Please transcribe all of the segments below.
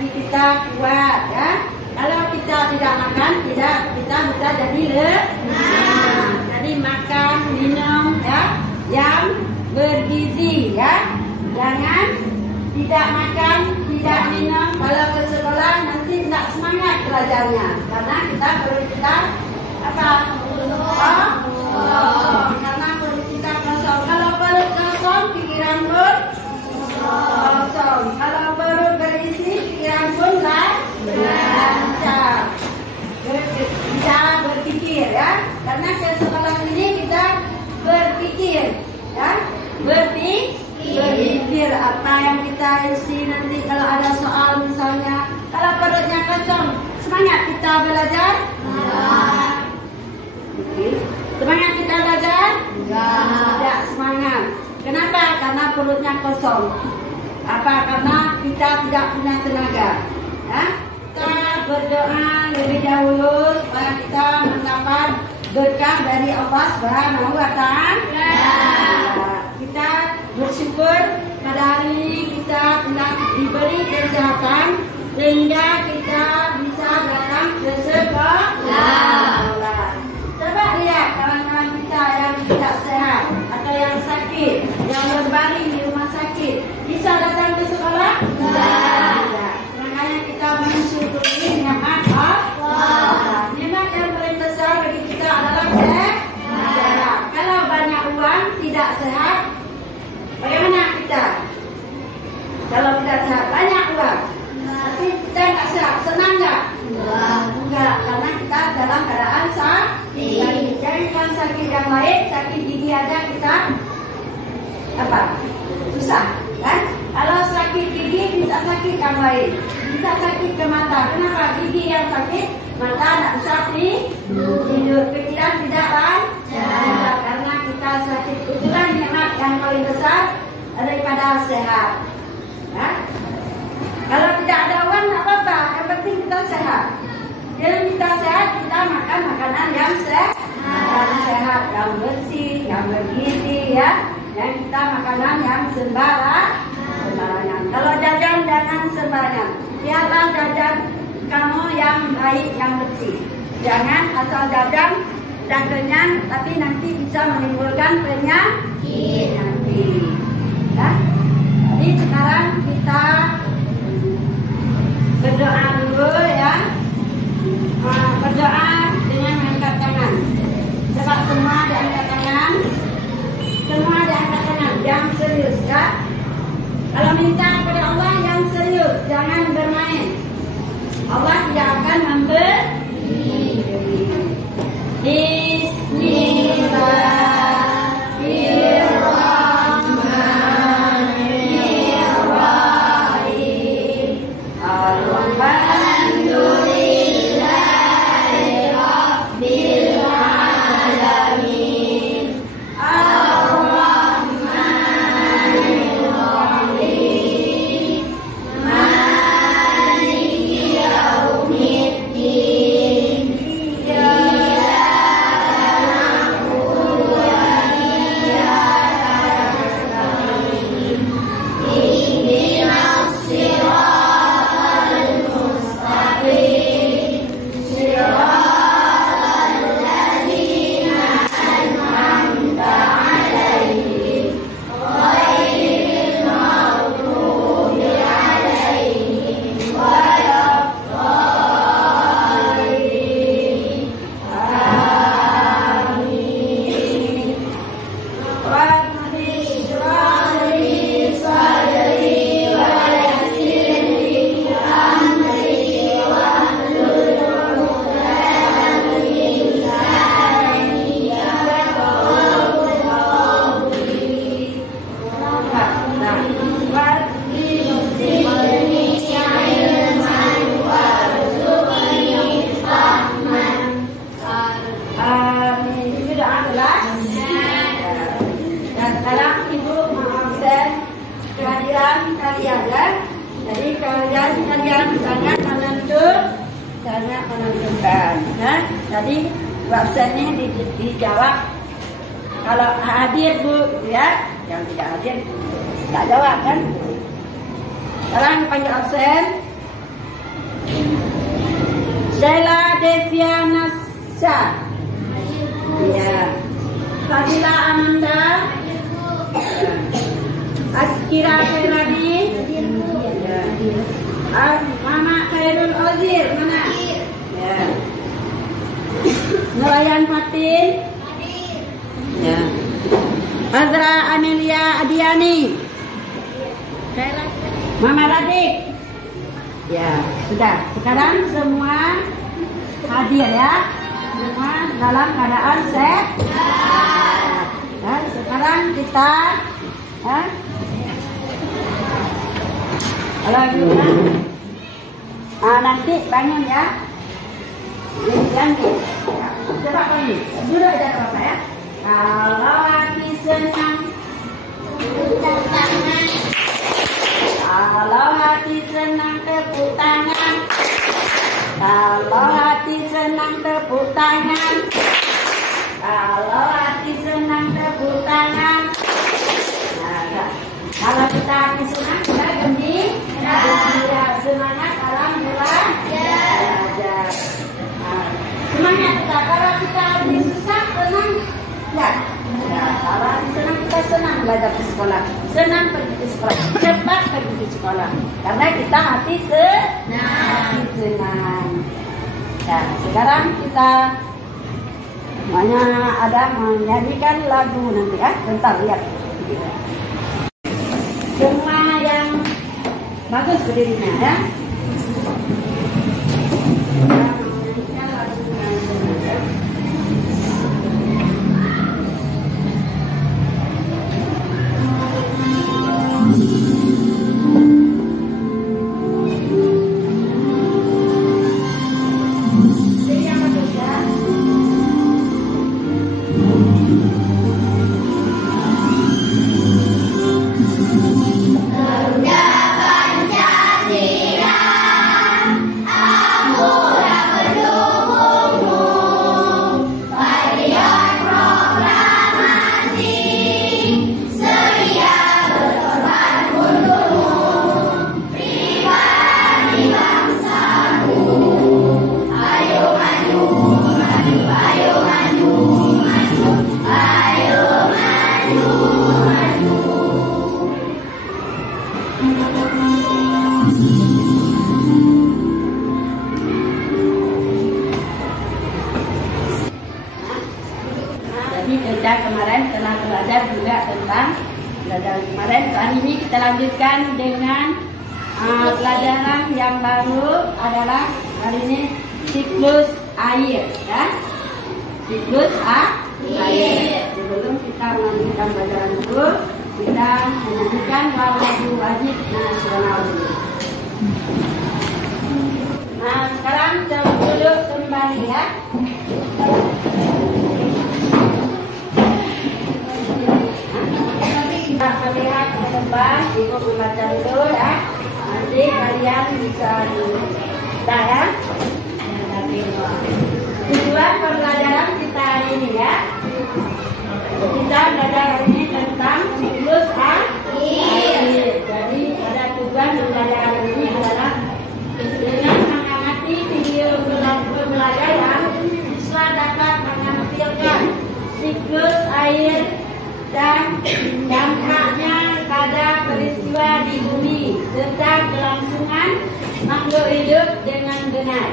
energi kita kuat ya. Kalau kita tidak makan, kita bisa jadi lemah. Jadi makan, minum ya yang bergizi ya. Jangan tidak makan, tidak minum. Kalau ke sekolah nanti tidak semangat belajarnya, karena kita apa? Karena perut kita kosong. Kalau perut kosong, pikiran pun kosong. Kalau perut berisi, pikiran pun lancar. Bisa berpikir ya. Karena ke sekolah ini kita berpikir ya. Berpikir apa yang kita isi nanti kalau ada soal misalnya. Kalau perutnya kosong, semangat kita belajar? Semangat kita belajar? Tidak semangat. Kenapa? Karena perutnya kosong. Apa? Karena kita tidak punya tenaga. Ya? Kita berdoa lebih dahulu supaya kita mendapat berkah dari Allah Subhanahu wa Ta'ala. Kita bersyukur pada hari ini kita telah diberi kesehatan sehingga kita bisa datang ke sekolah. Coba lihat kawan-kawan kita yang tidak sehat atau yang sakit, yang berbaring di rumah sakit, bisa datang ke sekolah? Tidak. Makanya kita mensyukuri nikmat Allah. Nikmat yang paling besar bagi kita adalah sehat. Kalau banyak uang tidak sehat, bagaimana kita? Kalau kita sehat banyak uang, tapi kita nggak sehat, senang nggak? Enggak, karena kita dalam keadaan sakit. Jangan sakit yang lain, sakit gigi aja kita apa? Susah, kan? Kalau sakit gigi bisa sakit yang lain, bisa sakit ke mata. Kenapa? Gigi yang sakit, mata tidak bisa tidur, pikiran tidak lancar. Karena kita sakit. Itulah nikmat yang paling besar daripada sehat. Ya? Kalau tidak ada uang, tidak apa-apa. Yang penting kita sehat. Kalau kita sehat, kita makan makanan yang sehat, yang bersih, yang bergizi, ya. Dan kita makanan yang sembarangan. Kalau jajan jangan sembarangan. Lihatlah jajan kamu yang baik, yang bersih. Jangan asal jajan dan kenyang, tapi nanti bisa menimbulkan penyakit nanti. Ya. Jadi sekarang kita berdoa dulu ya. Berdoa dengan mengangkat tangan. Coba semua diangkat tangan. Semua diangkat tangan. Yang serius ya. Kalau minta kepada Allah yang serius, jangan bermain. Allah tidak akan memberi. Bismillahirrahmanirrahim. kalian ya. Jadi kalian sangat menentukan. Nah, jadi absennya dijawab. Kalau hadir Bu ya, yang tidak hadir tak jawab kan. Sekarang panggil absen. Zaila Devianasya. Ya. Fadila Amanda. Askira Khairani. Ya. Mama Khairul Ozir mana? Ya. Nelayan Fatin. Ya. Azra Amelia Adiani. Mama Radik. Ya, sudah. Sekarang semua hadir ya. Semua dalam keadaan sehat. Dan sekarang kita kalau juga nanti bangun ya. Ganti. Coba kali. Duduk aja Bapak ya. Kalau hati senang tepuk tangan. Kalau hati senang tepuk tangan. Kalau hati senang tepuk tangan. Kalau hati senang tepuk tangan. Nah, kalau kita hati senang kita gembira. Semangat alhamdulillah. Belajar. Semangat kita. Kalau kita hati susah senang. Ya. Kalau hati senang kita senang belajar ke sekolah. Senang pergi ke sekolah. Cepat pergi ke sekolah. Karena kita hati senang. Ya, sekarang kita ada menyanyikan lagu nanti ya. Bentar lihat. Semua yang bagus berdirinya ya. Kita kemarin telah belajar juga tentang pelajaran kemarin. Kali ini kita lanjutkan dengan pelajaran yang baru adalah kali ini siklus air ya. Siklus air. Sebelum kita melanjutkan pelajaran itu, kita menyanyikan lagu wajib nasional dulu. Nah, sekarang coba duduk kembali ya. Kita lihat ke depan, ibu membaca dulu ya. Nanti kalian bisa baca ya. Tujuan pembelajaran kita hari ini ya. Kita belajar hari ini tentang siklus air. Jadi ada tujuan pembelajaran ini adalah dengan mengamati video pembelajaran, siswa dapat menampilkan siklus air dan dampaknya pada peristiwa di bumi serta kelangsungan makhluk hidup dengan benar.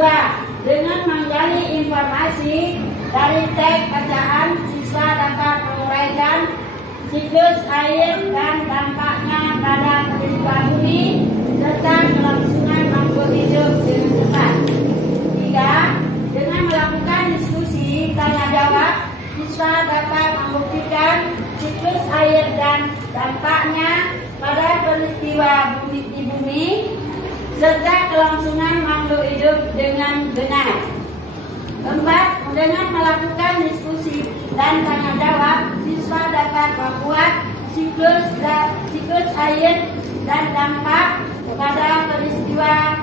2. Dengan menggali informasi dari teks bacaan, siswa dapat menguraikan siklus air dan dampaknya pada peristiwa bumi serta kelangsungan makhluk hidup dengan benar. 3. Dengan melakukan diskusi tanya jawab, siswa dapat membuktikan siklus air dan dampaknya pada peristiwa bumi di bumi serta kelangsungan makhluk hidup dengan benar. 4. Dengan melakukan diskusi dan tanya jawab, siswa dapat membuat siklus air dan dampak pada peristiwa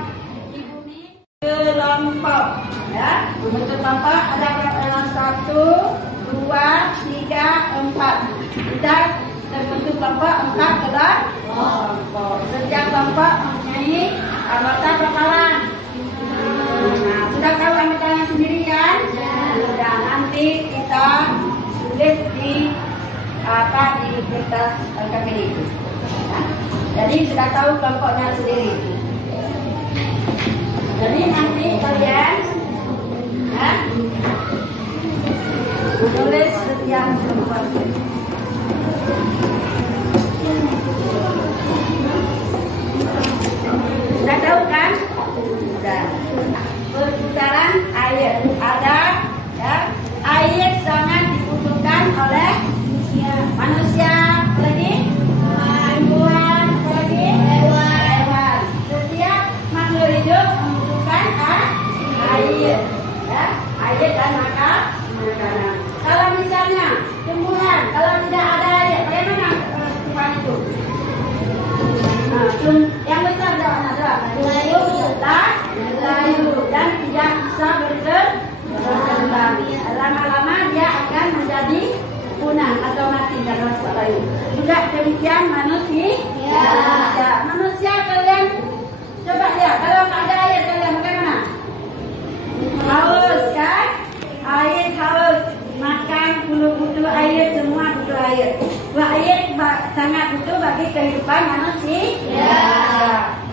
di bumi kelompok. Ya, bentuk kelompok ada dalam 1, 2, 3, 4. Kita terbentuk kelompok 4 kelompok. Setiap kelompok mempunyai anggota berapa orang? apa di kertas LKPD itu. Ya. Jadi sudah tahu kelompoknya sendiri. Jadi nanti kalian ya, menulis setiap kelompok. Sudah tahu kan? Sudah. Perputaran air ada ya, air sangat dibutuhkan oleh manusia, lagi tumbuhan, lagi hewan. Setiap makhluk hidup membutuhkan air ya, air dan makanan. Kalau misalnya tumbuhan kalau tidak ada air, bagaimana tumbuhan itu? Yang besar adalah layu dan tidak bisa berkembang. Lama-lama dia akan menjadi punah atau mati dalam layu. Juga demikian manusia. Manusia kalian coba lihat, kalau nggak ada air kalian bagaimana? Haus kan? Air haus, makan butuh air, semua butuh air. Air sangat butuh bagi kehidupan manusia.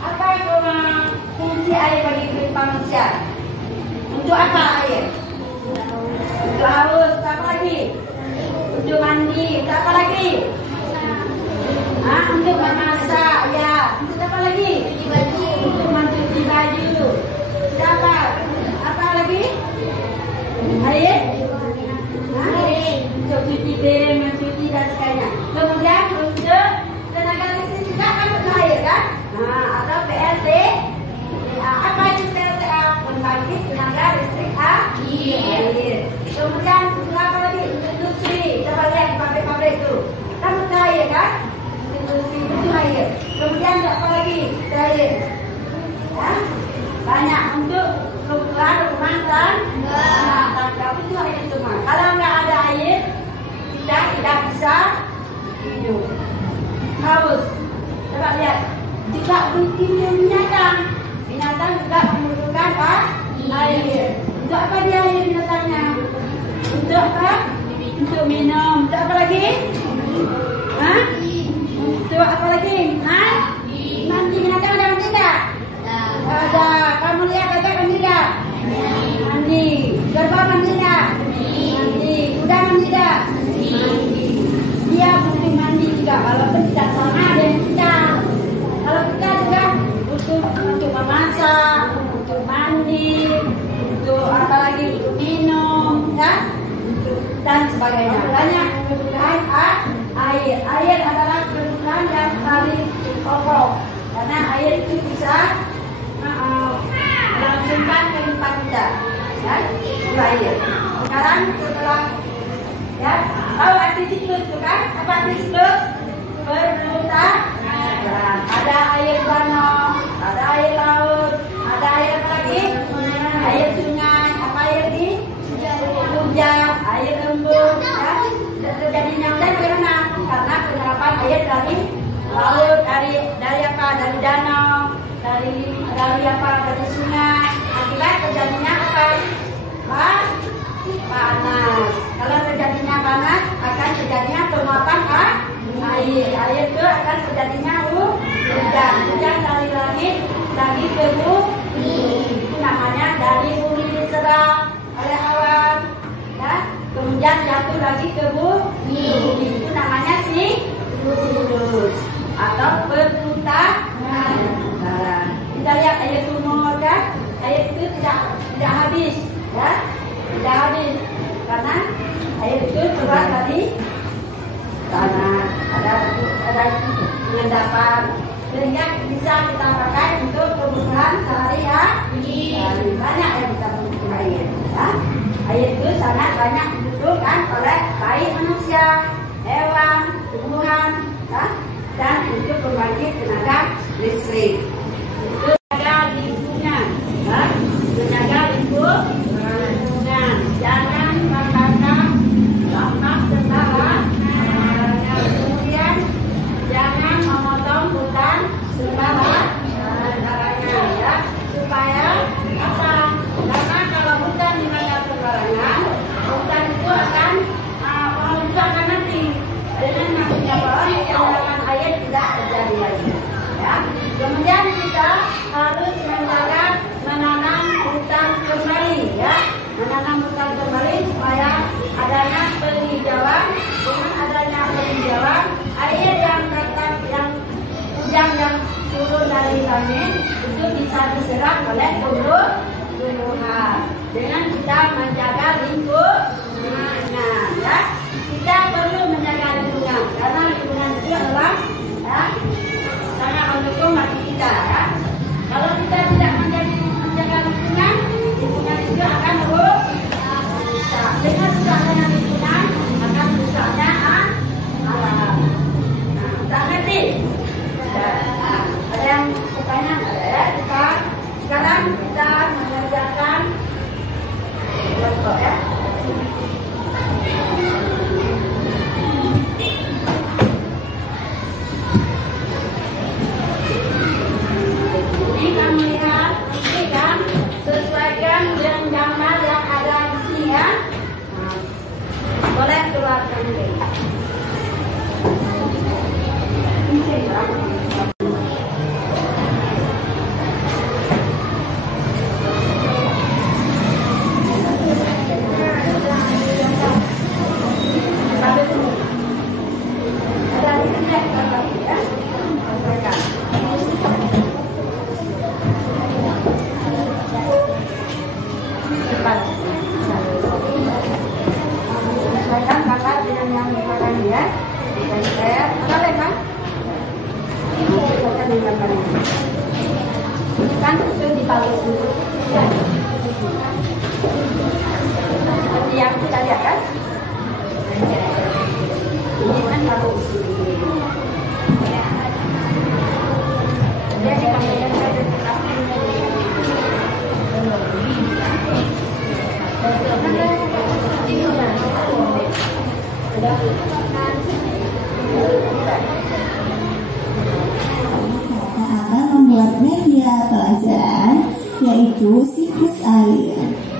Apa fungsi air bagi kehidupan manusia? Untuk apa air? Untuk haus, apa lagi? Untuk mandi, untuk apa lagi? Untuk memasak, ya. Untuk apa lagi? Untuk mencuci baju. Untuk apa? Apa lagi? Air? Untuk cuci piring, mencuci dan sebagainya. Kemudian untuk tenaga listrik juga kan butuh air kan? Atau PLT. Apa itu PLTA? Pembangkit tenaga listrik air. Kemudian untuk apa lagi? Untuk industri. Coba lihat di pabrik-pabrik itu. Kita butuh air kan? Industri butuh air. Kemudian apa lagi? Butuh air. Ya? Banyak untuk kebutuhan rumah tangga itu air semua. Kalau nggak ada air, kita tidak bisa hidup. Haus. Coba lihat. Juga binatang. Binatang juga membutuhkan air. Untuk apa dia air binatangnya? Untuk apa? Untuk minum. Untuk apa lagi? Untuk apa lagi? Mandi. Binatang ada mandi tak? Ada. Kamu lihat ada mandi tak? Mandi. Kerbau mandi tak? Mandi. Kuda mandi tak? Mandi. Dia butuh mandi juga. Walaupun tidak sama ada yang tidak. Kalau kita juga butuh untuk memasak, untuk mandi, untuk apa lagi? Untuk minum, ya, dan sebagainya. Banyak kebutuhan air. Air adalah kebutuhan yang paling pokok karena air itu bisa melangsungkan kehidupan kita. Ya, itu air. Sekarang setelah ya, tahu arti siklus itu kan? Apa arti siklus? Perputaran. Ada air danau, ada air laut, ada air apa lagi? Air sungai, apa air di? Hujan, air embun, ya. Terjadinya hujan karena penyerapan air dari laut, dari apa? Dari danau, dari apa? Dari sungai. Akibat terjadinya apa? Panas. Kalau terjadinya panas, akan terjadinya penguapan air. Air itu akan terjadinya hujan. Hujan dari langit lagi ke bumi. Itu namanya dari bumi diserap oleh awan, ya. Kemudian jatuh lagi ke bumi. Itu namanya siklus atau perputaran. Kita lihat air sumur kan? Air itu tidak habis, ya. Tidak habis karena air itu keluar dari tanah, ada pengendapan sehingga bisa kita pakai untuk kebutuhan sehari-hari. Banyak yang kita butuhkan air. Ya. Air itu sangat banyak dibutuhkan oleh baik manusia, hewan, tumbuhan, ya, dan untuk pembangkit tenaga listrik. Itu tenaga lingkungan, ya. Tenaga lingkungan. Jangan membakar sampah sembarangan. Kemudian jangan memotong hutan sembarangan. langit itu bisa diserap oleh tumbuhan dengan kita menjaga lingkungan, ya. Kita perlu menjaga lingkungan karena lingkungan itu adalah sangat mendukung bagi kita, ya. Kalau kita tidak menjaga lingkungan itu akan rusak. Dengan rusaknya lingkungan akan rusaknya alam. Tak ngerti? Ada yang bertanya? Ya. Sekarang kita mengerjakan kelompok, ya. Ini kamu lihat, ini kan sesuaikan dengan gambar yang ada di sini, ya. Boleh keluarkan ini. Kan itu dibalut dulu, ya. Seperti yang kita lihat, kan? Ini kan balut. Jadi kemudian saya akan membuat media pelajaran yaitu siklus air.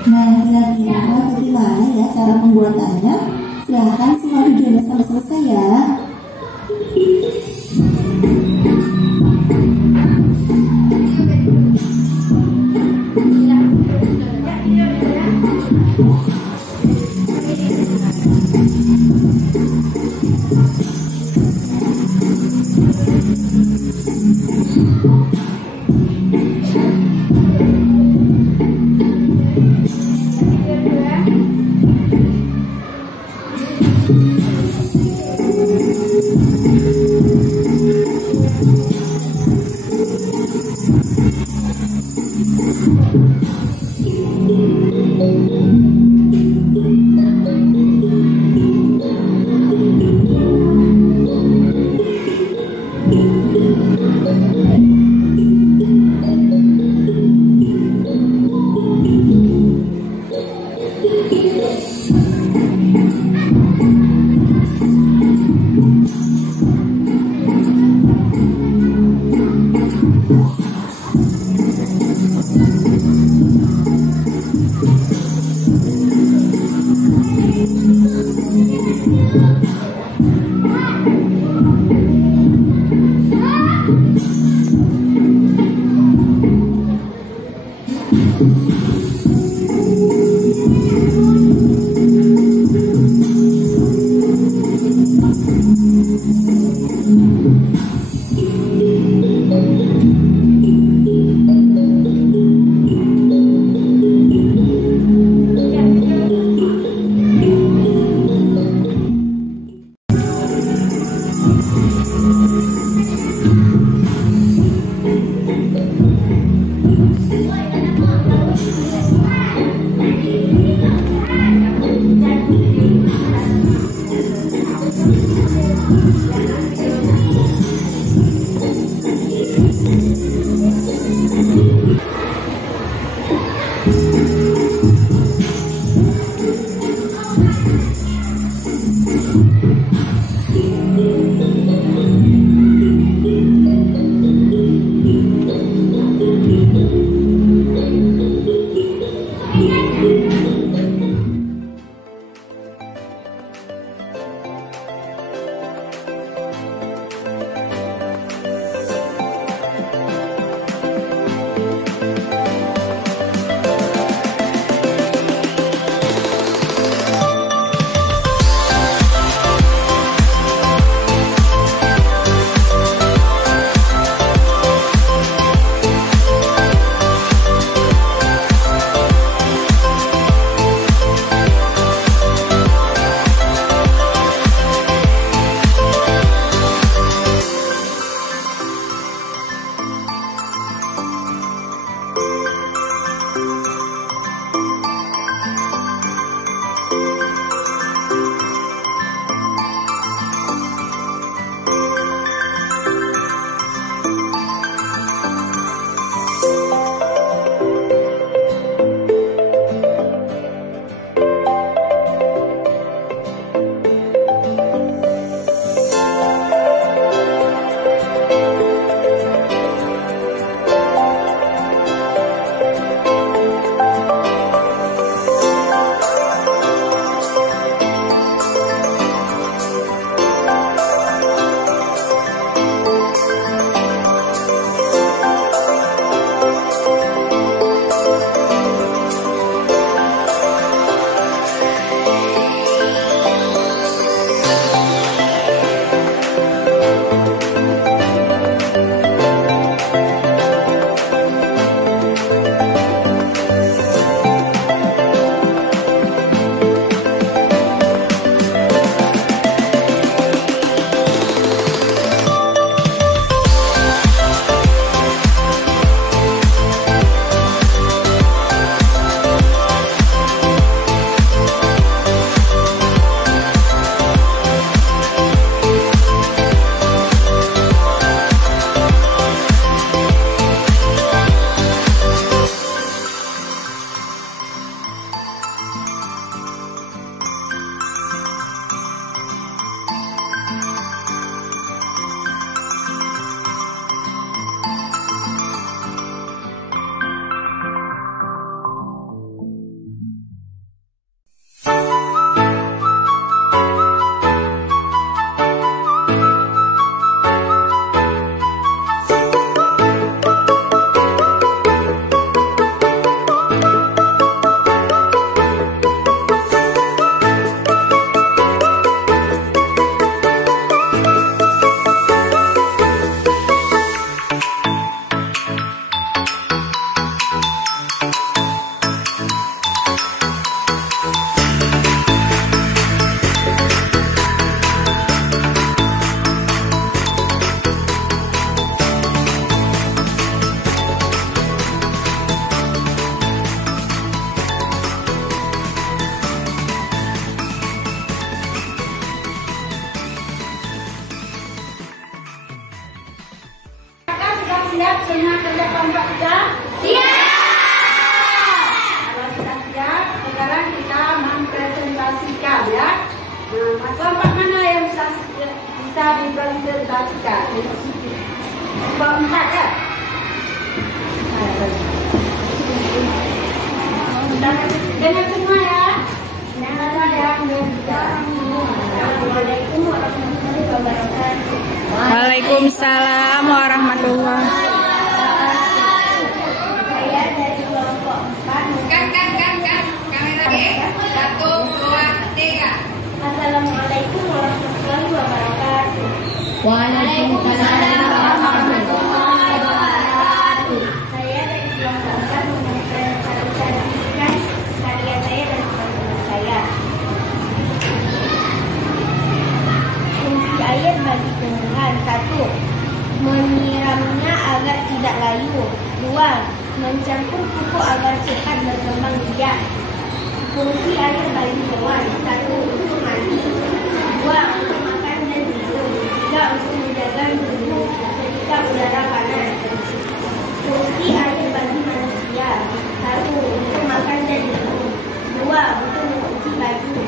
Nah, kira-kira bagaimana ya cara pembuatannya? Silahkan semua videonya sampai selesai, ya. 4 ya. Dengan semua ya. Assalamualaikum warahmatullahi wabarakatuh. Waalaikumsalam warahmatullahi wabarakatuh. Saya dari kelompok 4. Kamera B. 1, 2, 3. Assalamualaikum warahmatullahi wabarakatuh. Waalaikumsalam warahmatullahi wabarakatuh. Saya dari kelompok 4 mempresentasikan karya saya dan teman-teman saya. Fungsi air bagi tumbuhan: 1. Menyiramnya agar tidak layu. 2. Mencampur pupuk agar cepat berkembang biak. Fungsi air bagi hewan: 1. Untuk mandi. 2. Untuk makan dan minum. 3. Untuk menjaga tubuh ketika udara panas. Fungsi air bagi manusia: 1. Untuk makan dan minum. 2. Untuk mencuci baju.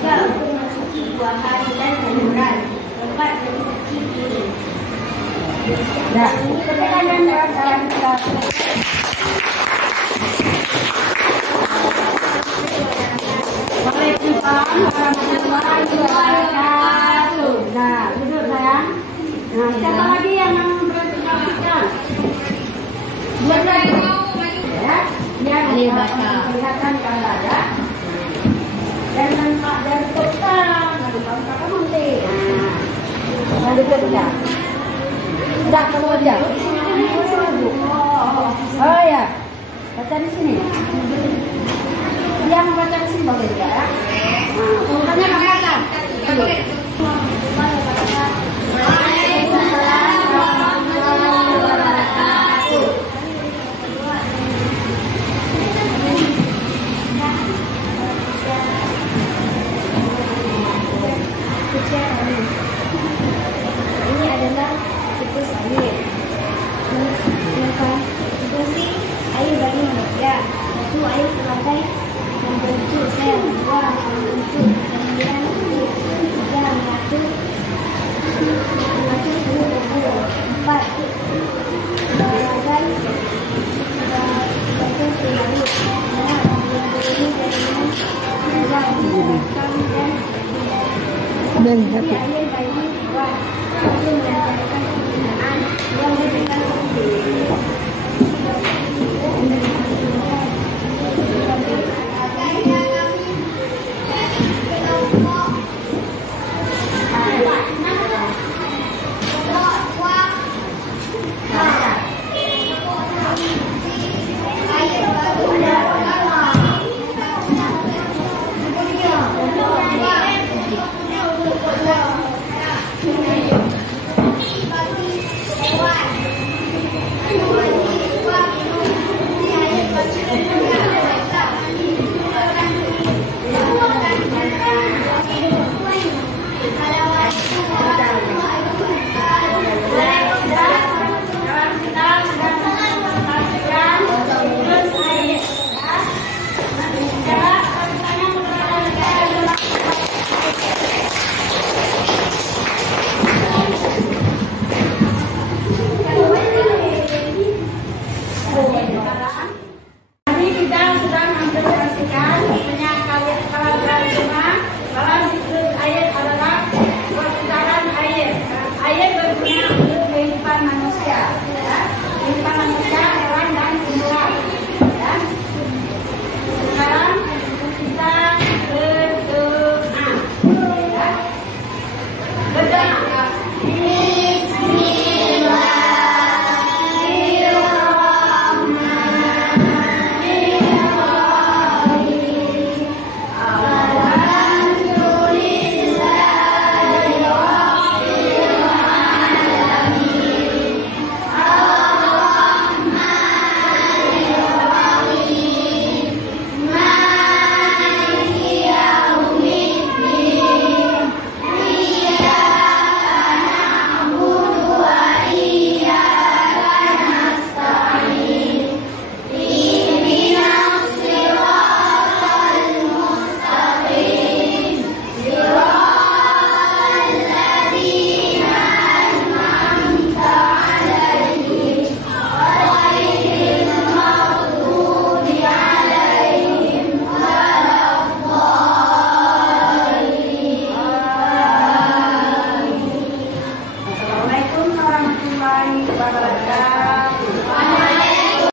3. Untuk mencuci buah-buahan dan sayuran. 4. Untuk mencuci piring. Nah, pertanyaan dalam kita. Waalaikumsalam warahmatullahi wabarakatuh. Nah, duduk sayang. Nah, siapa lagi yang mempresentasikan? Ya, yang kelihatan gambar ya. Dan nampak dari depan, nampak nanti. Nah, duduk ya. Udah keluar aja. Oh ya, baca di sini. Yang baca di sini boleh juga ya. Tulisannya katakan. Waalaikumsalam warahmatullahi wabarakatuh. Ini adalah siklus air. Fungsi air bagi manusia: 1. Air sebagai membentuk sel. 2. Membentuk cairan. 3. Mengatur suhu tubuh. 4. Sebagai penyakit. 5. Melindungi jaringan dalam merekam dan fungsi air bagi hewan: